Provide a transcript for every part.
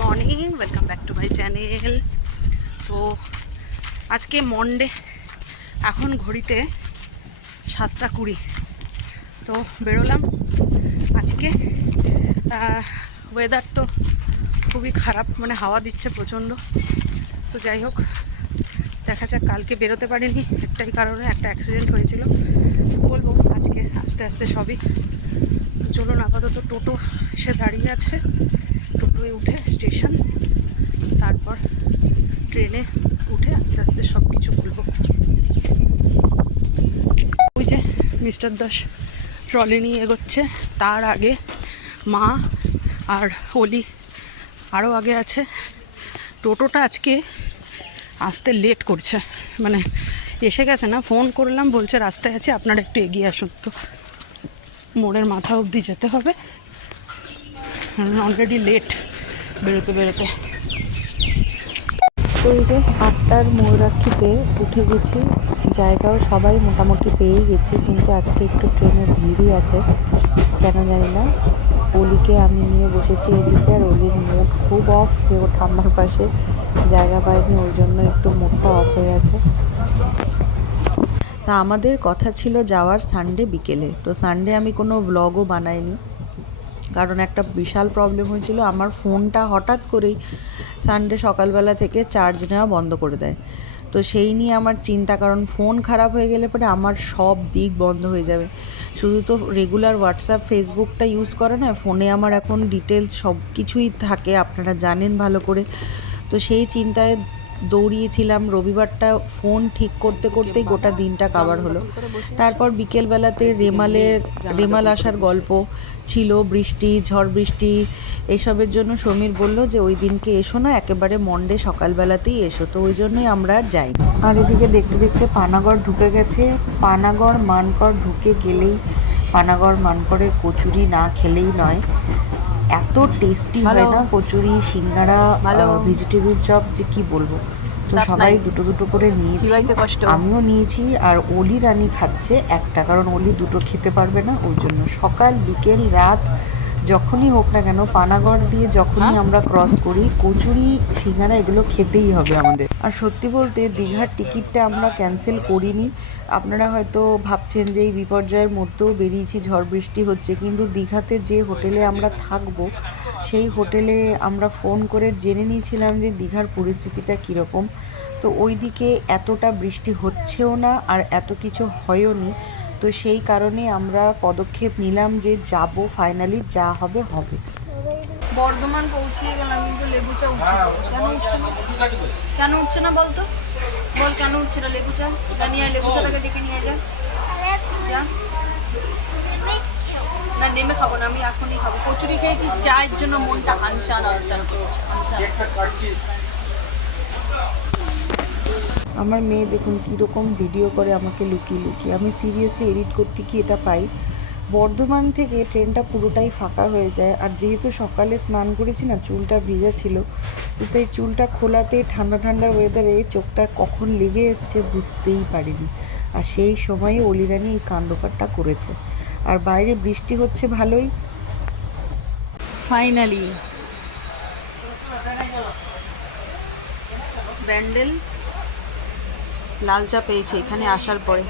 Morning, welcome back to my channel. তো আজকে Monday, এখন ঘড়িতে সাতটা কুড়ি। তো বেরোলাম। আজকে ওয়েদার তো খুবই খারাপ মানে হাওয়া দিচ্ছে প্রচণ্ড। তো যাই হোক, দেখা যাক, কালকে বেরোতে পারিনি একটাই কারণে, একটা অ্যাক্সিডেন্ট হয়েছিল। বলব, আজকে আস্তে আস্তে সবই। চলুন আপাতত টোটো সে দাঁড়িয়ে আছে। টোটোয় উঠে স্টেশন, তারপর ট্রেনে উঠে আস্তে আস্তে সব কিছু বলব ওই যে মিস্টার দাস ট্রলি নিয়ে এগোচ্ছে, তার আগে মা আর অলি আরও আগে আছে। টোটোটা আজকে আসতে লেট করছে মানে এসে গেছে না, ফোন করলাম, বলছে রাস্তায় আছে, আপনারা একটু এগিয়ে আসুন তো। মোড়ের মাথা অবধি যেতে হবে। অলরেডি লেট বেরোতে বেরোতে। তো এই যে আটটার ময়ূরাক্ষীতে উঠে গেছি, জায়গাও সবাই মোটামুটি পেয়ে গেছি, কিন্তু আজকে একটু ট্রেনের ভিড়ই আছে, কেন জানি না। অলিকে আমি নিয়ে বসেছি এদিকে, আর অলির মুড খুব অফ যে ও ঠাম্মার পাশে জায়গা পায়নি ওই জন্য একটু মুডটা অফ হয়ে আছে। তা আমাদের কথা ছিল যাওয়ার সানডে বিকেলে, তো সানডে আমি কোনো ব্লগও বানাইনি। কারণ একটা বিশাল প্রবলেম হয়েছিল। আমার ফোনটা হঠাৎ করেই সানডে সকালবেলা থেকে চার্জ নেওয়া বন্ধ করে দেয়। তো সেই নিয়ে আমার চিন্তা কারণ ফোন খারাপ হয়ে গেলে পরে আমার সব দিক বন্ধ হয়ে যাবে। শুধু তো রেগুলার হোয়াটসঅ্যাপ ফেসবুকটা ইউজ করে না ফোনে আমার এখন ডিটেলস সব কিছুই থাকে আপনারা জানেন ভালো করে। তো সেই চিন্তায় দৌড়িয়েছিলাম। রবিবারটা ফোন ঠিক করতে করতেই গোটা দিনটা কাবার হলো। তারপর বিকেলবেলাতে রেমালের রেমাল আসার গল্প ছিল বৃষ্টি ঝড় বৃষ্টি এসবের জন্য সমীর বলল যে ওই দিনকে এসো না একেবারে মন্ডে সকালবেলাতেই এসো। তো ওই জন্যই আমরা আর যাই আর এদিকে দেখতে দেখতে পানাগড় ঢুকে গেছে। পানাগড় মানকড় ঢুকে গেলেই পানাগড় মানকড়ের কচুরি না খেলেই নয়। এত টেস্টি হয় না কচুরি সিঙ্গারা ভেজিটেবল চপ যে কি বলব। তো সবাই দুটো দুটো করে নিয়েছি। আমিও নিয়েছি আর অলি রানী খাচ্ছে একটা কারণ অলি দুটো খেতে পারবে না ওই জন্য সকাল বিকেল রাত যখনই হোক না কেন পানাগড় দিয়ে যখনই আমরা ক্রস করি কচুরি সিঙ্গারা এগুলো খেতেই হবে আমাদের। আর সত্যি বলতে দীঘার টিকিটটা আমরা ক্যান্সেল করিনি। আপনারা হয়তো ভাবছেন যে এই বিপর্যয়ের মধ্যেও বেরিয়েছি ঝড় বৃষ্টি হচ্ছে কিন্তু দীঘাতে যে হোটেলে আমরা থাকব সেই হোটেলে আমরা ফোন করে জেনে নিয়েছিলাম যে দীঘার পরিস্থিতিটা কীরকম। তো ওই দিকে এতটা বৃষ্টি হচ্ছেও না আর এত কিছু হয়ওনি তো সেই কারণে আমরা পদক্ষেপ নিলাম যে যাব ফাইনালি যা হবে হবে। বর্ধমান পৌঁছিয়ে গেলাম কিন্তু লেবু চা কেন উঠছে না? কেন উঠছে না বলতো? বল কেন উঠছে না লেবু চা যা নিয়ে আয়, লেবু চাটাকে ডেকে নিয়ে যা। না নেমে খাব না আমি এখনই খাব। কচুরি খেয়েছি চায়ের জন্য মনটা আনচান আনচান করছে আনচান। আমার মেয়ে দেখুন কীরকম ভিডিও করে আমাকে লুকিয়ে লুকিয়ে। আমি সিরিয়াসলি এডিট করতে কি এটা পাই? বর্ধমান থেকে ট্রেনটা পুরোটাই ফাঁকা হয়ে যায়। আর যেহেতু সকালে স্নান করেছি না, চুলটা ভিজা ছিল, তো তাই চুলটা খোলাতে ঠান্ডা ঠান্ডা ওয়েদারে চোখটা কখন লেগে এসছে বুঝতেই পারিনি। আর সেই সময়ে অলিরানি এই কাণ্ডকারটা করেছে। আর বাইরে বৃষ্টি হচ্ছে ভালোই। ফাইনালি ব্যান্ডেল? লাল চা পেয়েছে, এখানে আসার পরে।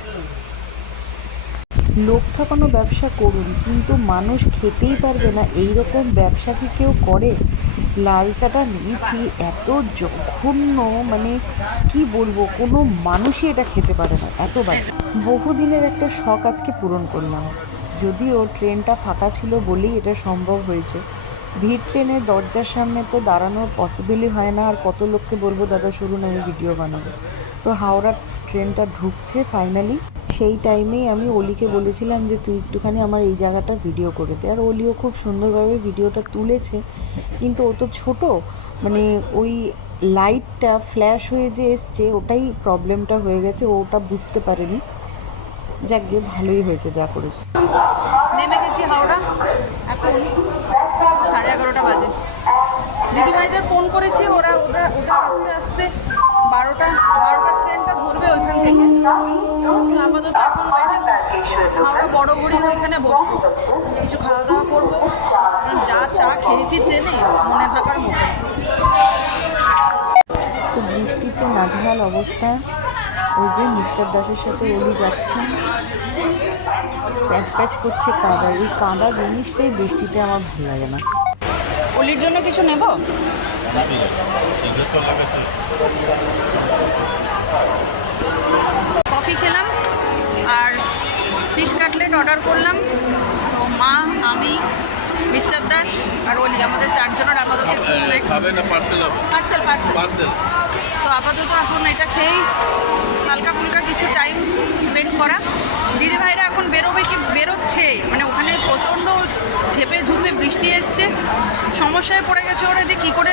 লোক ঠকানো ব্যবসা করুন, কিন্তু মানুষ খেতেই পারবে না এই রকম ব্যবসা কি কেউ করে? লাল চাটা নিয়েছি, এত জঘন্য মানে কি বলব, কোনো মানুষই এটা খেতে পারে না, এত বাজে। বহুদিনের একটা শখ আজকে পূরণ করলাম। যদিও ট্রেনটা ফাঁকা ছিল বলেই এটা সম্ভব হয়েছে। ভিড় ট্রেনের দরজার সামনে তো দাঁড়ানোর পসিবলই হয় না, আর কত লোককে বলব, দাদা, শুনুন, আমি ভিডিও বানাবো। তো হাওড়া ট্রেনটা ঢুকছে ফাইনালি সেই টাইমেই আমি অলিকে বলেছিলাম যে, তুই একটুখানি আমার এই জায়গাটা ভিডিও করে দে। আর অলিও খুব সুন্দরভাবে ভিডিওটা তুলেছে। কিন্তু ও তো ছোট মানে ওই লাইটটা ফ্ল্যাশ হয়ে যে এসছে, ওটাই প্রবলেমটা হয়ে গেছে ওটা বুঝতে পারেনি। যাক গিয়ে ভালোই হয়েছে, যা করেছে। নেমে গেছি হাওড়া, এখন সাড়ে এগারোটা বাজে। দিদিভাইদের ফোন করেছি, ওরা ওরা ওদের আস্তে আস্তে বারোটা বারোটার যাবে ওইখান থেকে। আপাতত এখন আমরা বড় বুড়ি ওইখানে বসবো। কিছু খাওয়া দাওয়া করব যা চা খেয়েছি ট্রেনে মনে থাকার মতো। তো বৃষ্টিতে নাজমাল অবস্থা। ওই যে মিস্টার দাসের সাথে অলি যাচ্ছেন প্যাচ প্যাচ করছে কাদা। এই কাদা জিনিসটাই বৃষ্টিতে আমার ভালো লাগে না। অলির জন্য কিছু নেব? অর্ডার করলাম। তো মা আমি মিস্টার দাস আর অলি আমাদের চারজনের আপাতত পার্সেল পার্সেল পার্সেল পার্সেল তো আপাতত এখন এটা খেয়েই হালকা ফুলকা কিছু টাইম স্পেন্ড করা। দিদি ভাইরা এখন বেরোবে কি বেরোচ্ছে? মানে ওখানে প্রচণ্ড ঝেপে ঝুপে বৃষ্টি এসছে। সমস্যায় পড়ে গেছে ওরা যে কী করে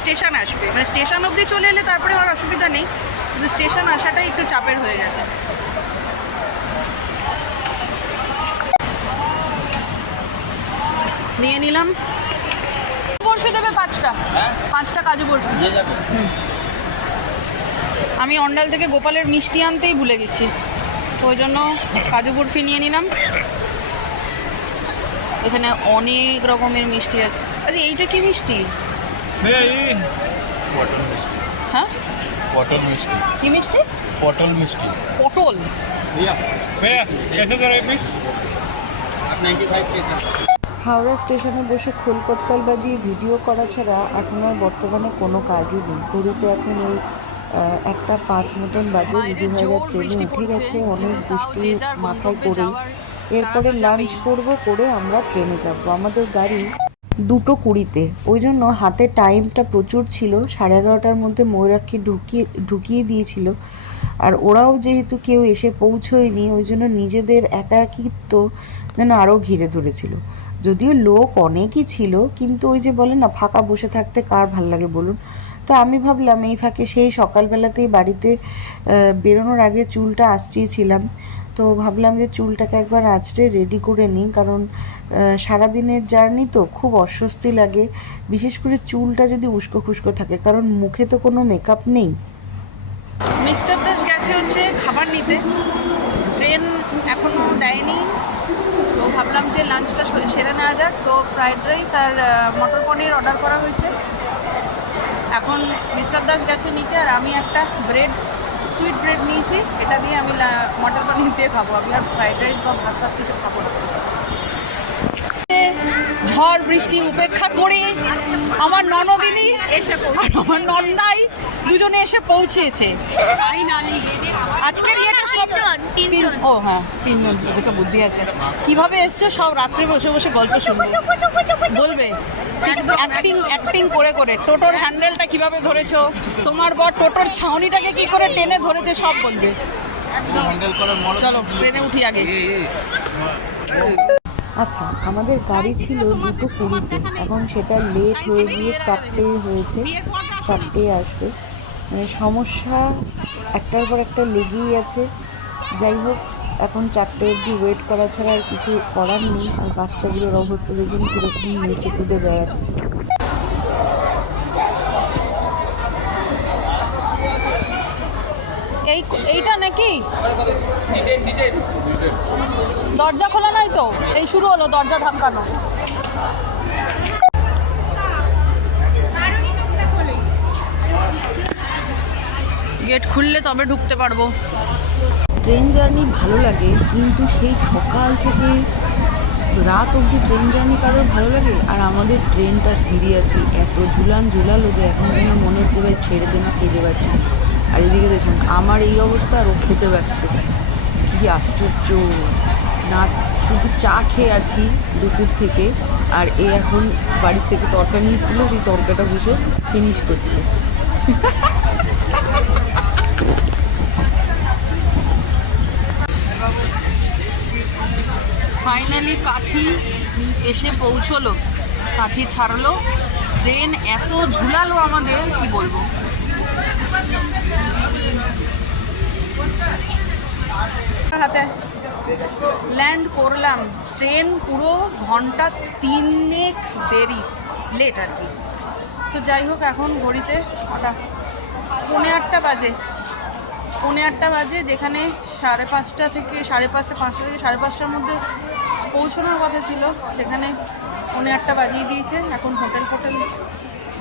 স্টেশন আসবে। মানে স্টেশন অবধি চলে এলে তারপরে আর অসুবিধা নেই। কিন্তু স্টেশন আসাটাই একটু চাপের হয়ে গেছে। নিয়ে নিলাম বরফি দেবে পাঁচটা পাঁচটা কাজু বরফি নিয়ে যাবে আমি অন্ডাল থেকে গোপালের মিষ্টি আনতেই ভুলে গেছি তো ওই জন্য কাজু বরফি নিয়ে নিলাম এখানে অনেক রকমের মিষ্টি আছে আচ্ছা এইটা কি মিষ্টি পটল মিষ্টি হ্যাঁ পটল মিষ্টি কি মিষ্টি পটল মিষ্টি পটল भैया भैया कैसे दे रहे पीस आप नाइन्टी फाइव पे হাওড়া স্টেশনে বসে খোলকত্তাল বাজিয়ে ভিডিও করা ছাড়া এখন আর বর্তমানে কোনো কাজই নেই। ঘড়িতে এখন ওই একটা পাঁচ মতন বাজে বাইরে দিদি ভাইরা ট্রেনে উঠে গেছে অনেক বৃষ্টি মাথায় করেই এরপরে লাঞ্চ করব করে আমরা ট্রেনে যাব। আমাদের গাড়ি দুটো কুড়িতে। ওই জন্য হাতে টাইমটা প্রচুর ছিল। সাড়ে এগারোটার মধ্যে ময়ূরাক্ষী ঢুকিয়ে ঢুকিয়ে দিয়েছিল। আর ওরাও যেহেতু কেউ এসে পৌঁছয়নি ওই জন্য নিজেদের একাকিত্ব যেন আরও ঘিরে ধরেছিল। যদিও লোক অনেকই ছিল, কিন্তু ওই যে বলে না, ফাঁকা বসে থাকতে কার ভালো লাগে বলুন? তো আমি ভাবলাম, এই ফাঁকে সেই সকালবেলাতেই বাড়িতে বেরোনোর আগে চুলটা আঁচড়িয়েছিলাম। তো ভাবলাম যে চুলটাকে একবার আঁচড়ে রেডি করে নিই, কারণ সারাদিনের জার্নি তো খুব অস্বস্তি লাগে। বিশেষ করে চুলটা যদি উস্কো খুস্কো থাকে, কারণ মুখে তো কোনো মেকআপ নেই। মিস্টার দাস গেছে হচ্ছে খাবার নিতে ট্রেন এখনও দেয়নি তো যে লাঞ্চটা সেরে নেওয়া যাক। তো ফ্রাইড রাইস আর মটর পনির অর্ডার করা হয়েছে। এখন মিস্টার দাস গেছে নিতে আর আমি একটা ব্রেড সুইট ব্রেড নিয়েছি। এটা দিয়ে আমি মটর পনির দিয়ে খাব। আমি আর ফ্রাইড রাইস বা ভাত ভাত কিছু খাব ঝড় বৃষ্টি উপেক্ষা করে আমার ননদিনী এসে আমার নন্দাই দুজনে এসে পৌঁছেছে। ফাইনালি আজকের ইয়েটা সব তিন ও হ্যাঁ তিনজন ওকে বুদ্ধি আছে। কীভাবে এসছে সব রাত্রে বসে বসে গল্প শুনবে। বলবে অ্যাক্টিং অ্যাক্টিং করে করে। টোটোর হ্যান্ডেলটা কীভাবে ধরেছো? তোমার বর টোটোর ছাউনিটাকে কি করে টেনে ধরেছে সব বলবে। চলো ট্রেনে উঠি আগে। আচ্ছা আমাদের গাড়ি ছিল দুটো কুড়িতে এখন সেটা লেট হয়ে গিয়ে চারটে হয়েছে চারটে আসবে। মানে সমস্যা একটার পর একটা লেগেই আছে। যাই হোক, এখন চারটে অবধি ওয়েট করা ছাড়া আর কিছু করার নেই। আর বাচ্চাগুলোর অবস্থা দেখুন কীরকম নিচে কুদে বেড়াচ্ছে। এই এইটা নাকি? দরজা খোলা নাই তো? এই শুরু হলো দরজা ধাক্কানো। খুললে তবে ঢুকতে পারব। ট্রেন জার্নি ভালো লাগে, কিন্তু সেই সকাল থেকে রাত অবধি ট্রেন জার্নি কারোর ভালো লাগে? আর আমাদের ট্রেনটা সিরিয়াসলি এত ঝুলান ঝুলালো যে এখন যেন মনে হচ্ছে ভাই ছেড়ে দে না, খেতে পারছি আর এদিকে দেখুন, আমার এই অবস্থা আর ও খেতে ব্যস্ত। কি আশ্চর্য। না, শুধু চা খেয়ে আছি দুপুর থেকে, আর এ এখন বাড়ির থেকে তরকা নিয়ে এসেছিল, সেই তরকাটা বসে ফিনিশ করছে। ফাইনালি কাঠি এসে পৌঁছলো, কাঠি ছাড়লো। ট্রেন এত ঝুলালো আমাদের, কি বলব? ল্যান্ড করলাম। ট্রেন পুরো ঘণ্টা তিনেক দেরি লেট আর কি। তো যাই হোক, এখন ঘড়িতে কটা পৌনে আটটা বাজে। পৌনে আটটা বাজে, যেখানে সাড়ে পাঁচটা থেকে সাড়ে পাঁচটা পাঁচটা থেকে সাড়ে পাঁচটার মধ্যে পৌঁছানোর কথা ছিল। সেখানে পৌনে একটা বাজিয়ে দিয়েছে। এখন হোটেল ফোটেল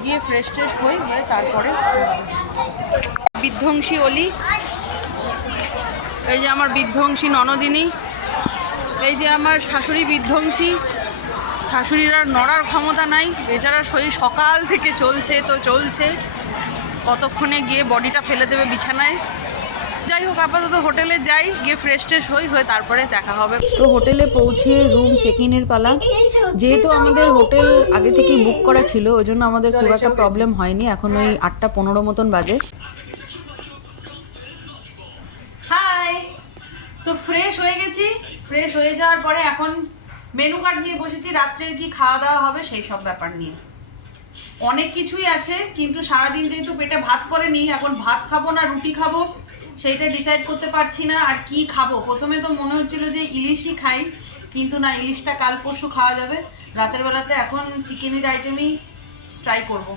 গিয়ে ফ্রেশ ট্রেশ হয়ে হয়ে তারপরে বিধ্বংসী অলি, এই যে আমার বিধ্বংসী ননদিনী, এই যে আমার শাশুড়ি বিধ্বংসী, শাশুড়ির আর নড়ার ক্ষমতা নাই। বেচারা শরীর সকাল থেকে চলছে, তো চলছে। কতক্ষণে গিয়ে বডিটা ফেলে দেবে বিছানায়? যাই হোক আপাতত হোটেলে যাই গিয়ে ফ্রেশ ট্রেশ হই হয়ে তারপরে দেখা হবে। তো হোটেলে পৌঁছে রুম চেক ইনের পালা। যেহেতু আমাদের হোটেল আগে থেকেই বুক করা ছিল ওই জন্য আমাদের খুব একটা প্রবলেম হয়নি। এখন ওই আটটা পনেরো মতন বাজে। হাই তো ফ্রেশ হয়ে গেছি। ফ্রেশ হয়ে যাওয়ার পরে এখন মেনু কার্ড নিয়ে বসেছি রাত্রের কি খাওয়া দাওয়া হবে সেই সব ব্যাপার নিয়ে। অনেক কিছুই আছে কিন্তু সারাদিন যেহেতু পেটে ভাত পড়েনি এখন ভাত খাব না রুটি খাব। সেইটা ডিসাইড করতে পারছি না আর কি খাব। প্রথমে তো মনে হচ্ছিল যে ইলিশই খাই কিন্তু না ইলিশটা কাল পরশু খাওয়া যাবে। রাতের বেলাতে এখন চিকেনের আইটেমই ট্রাই করব।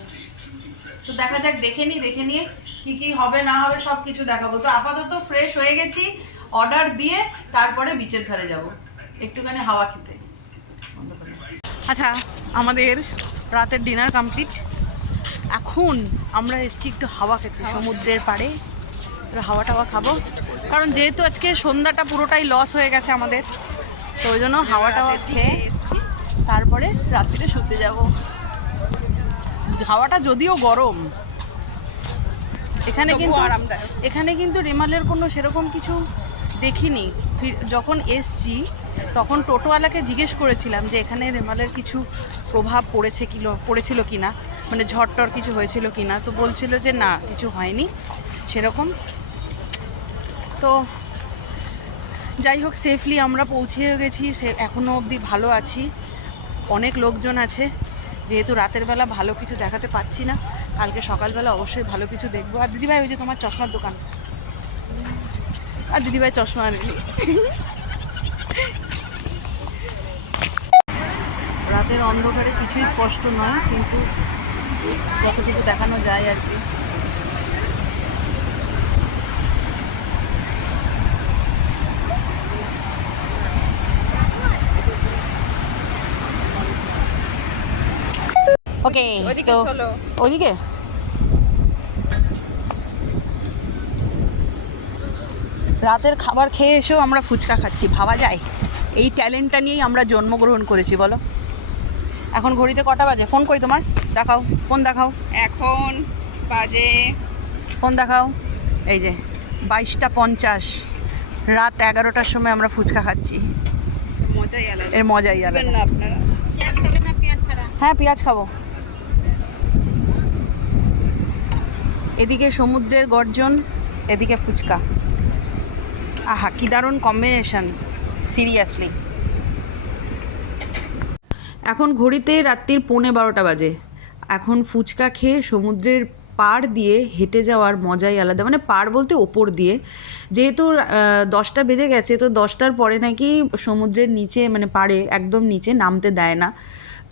তো দেখা যাক দেখে নিই দেখে নিয়ে কি কি হবে না হবে সব কিছু দেখাবো। তো আপাতত ফ্রেশ হয়ে গেছি অর্ডার দিয়ে তারপরে বিচের ধারে যাব। একটুখানি হাওয়া খেতে। আচ্ছা আমাদের রাতের ডিনার কমপ্লিট এখন আমরা এসেছি একটু হাওয়া খেতে সমুদ্রের পাড়ে। হাওয়া টাওয়া খাব। কারণ যেহেতু আজকে সন্ধ্যাটা পুরোটাই লস হয়ে গেছে আমাদের তো ওই জন্য হাওয়া টাওয়া খেয়ে তারপরে রাত্রিরে শুতে যাব। হাওয়াটা যদিও গরম এখানে কিন্তু এখানে কিন্তু রেমালের কোনো সেরকম কিছু দেখিনি। যখন এসছি তখন টোটোওয়ালাকে জিজ্ঞেস করেছিলাম যে এখানে রেমালের কিছু প্রভাব পড়েছে কিলো পড়েছিল কি না মানে ঝড় টর কিছু হয়েছিল কি না তো বলছিল যে না কিছু হয়নি। সেরকম তো যাই হোক সেফলি আমরা পৌঁছে গেছি। সে এখনও অবধি ভালো আছি। অনেক লোকজন আছে। যেহেতু রাতের বেলা ভালো কিছু দেখাতে পাচ্ছি না, কালকে সকালবেলা অবশ্যই ভালো কিছু দেখব। আর দিদিভাই, ওই যে তোমার চশমার দোকান। আর দিদিভাই চশমা আনেনি। রাতের অন্ধকারে কিছুই স্পষ্ট নয়, কিন্তু যতটুকু দেখানো যায় আর কি। ওকে তো ওইদিকে রাতের খাবার খেয়ে এসেও আমরা ফুচকা খাচ্ছি ভাবা যায়। এই ট্যালেন্টটা নিয়েই আমরা জন্মগ্রহণ করেছি বলো। এখন ঘড়িতে কটা বাজে? ফোন কই তোমার? দেখাও ফোন দেখাও। এখন বাজে ফোন দেখাও। এই যে বাইশটা পঞ্চাশ। রাত এগারোটার সময় আমরা ফুচকা খাচ্ছি। মজাই আলাদা। এর মজাই আলাদা। হ্যাঁ পেঁয়াজ খাব। এদিকে সমুদ্রের গর্জন, এদিকে ফুচকা। আহা, কি দারুণ কম্বিনেশন সিরিয়াসলি এখন ঘড়িতে রাত্রির পৌনে বারোটা বাজে। এখন ফুচকা খেয়ে সমুদ্রের পাড় দিয়ে হেঁটে যাওয়ার মজাই আলাদা। মানে পাড় বলতে ওপর দিয়ে। যেহেতু দশটা বেজে গেছে, তো দশটার পরে নাকি সমুদ্রের নিচে মানে পাড়ে, একদম নিচে নামতে দেয় না।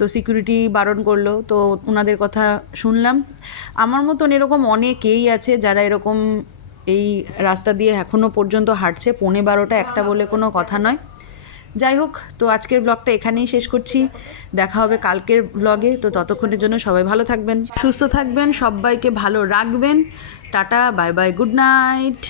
তো সিকিউরিটি বারণ করল, তো ওনাদের কথা শুনলাম। আমার মতন এরকম অনেকেই আছে যারা এরকম এই রাস্তা দিয়ে এখনও পর্যন্ত হাঁটছে, পৌনে বারোটা একটা বলে কোনো কথা নয়। যাই হোক, তো আজকের ব্লগটা এখানেই শেষ করছি। দেখা হবে কালকের ব্লগে তো ততক্ষণের জন্য সবাই ভালো থাকবেন, সুস্থ থাকবেন, সবাইকে ভালো রাখবেন। Tata bye bye good night